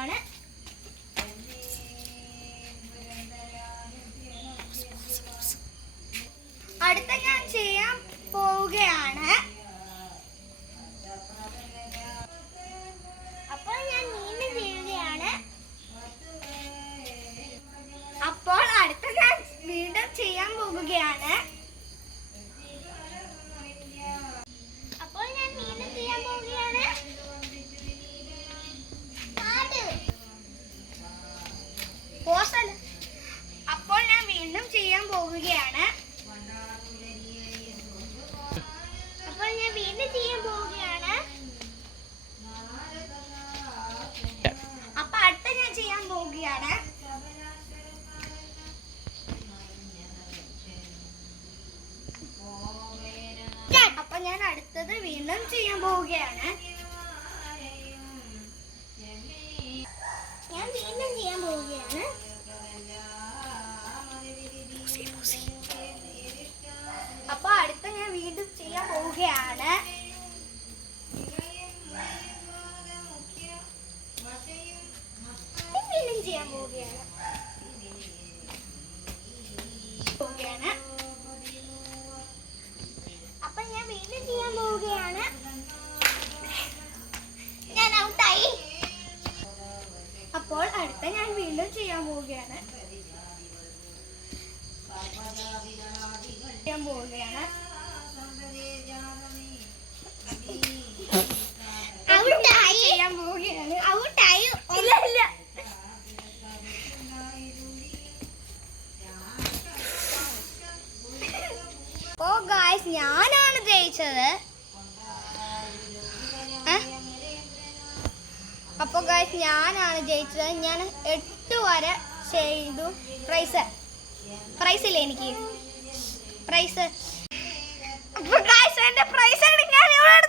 പോവാണ്. അടുത്ത ഞാൻ ചെയ്യാൻ പോവുകയാണ്. അപ്പോൾ ഞാൻ വീണ്ടും ചെയ്യുകയാണ്. അപ്പോൾ അടുത്ത ഞാൻ വീണ്ടും ചെയ്യാൻ പോകുകയാണ്. അപ്പോൾ ഞാൻ വീണ്ടും ചെയ്യാൻ പോവുകയാണ്. അപ്പോൾ ഞാൻ വീണ്ടും ചെയ്യാൻ പോവുകയാണ്. അപ്പോൾ ഞാൻ വീണ്ടും ചെയ്യാൻ പോവുകയാണ്. അപ്പൊ അടുത്ത ഞാൻ ചെയ്യാൻ പോവുകയാണ്. അപ്പൊ ഞാൻ അടുത്തത് വീണ്ടും ചെയ്യാൻ പോവുകയാണ്. ഞാൻ വീണ്ടും ചെയ്യാൻ പോവുകയാണ്. അപ്പൊ അടുത്ത ഞാൻ വീണ്ടും ചെയ്യാൻ പോവുകയാണ്. വീണ്ടും ചെയ്യാൻ പോവുകയാണ്. അപ്പൊ ഞാൻ വീണ്ടും ചെയ്യാൻ പോവുകയാണ്. ഞാൻ ഔട്ടായി. അപ്പോൾ അടുത്ത ഞാൻ വീണ്ടും ചെയ്യാൻ പോവുകയാണ്. ചെയ്യാൻ പോവുകയാണ്. ചെയ്യാൻ പോവുകയാണ്. ഔട്ടായി. ഇല്ല ഇല്ല. ഓ ഗായ്സ്, ഞാനാണ് ജയിച്ചത്. അപ്പോൾ ഗായ്സ്, ഞാനാണ് ജയിച്ചത്. ഞാൻ 8 വരെ ചെയ്തു. പ്രൈസില്ലേ എനിക്ക് പ്രൈസ്. അപ്പോൾ ഗായ്സ്, എൻ്റെ പ്രൈസ് ഞാൻ ഇവിടെ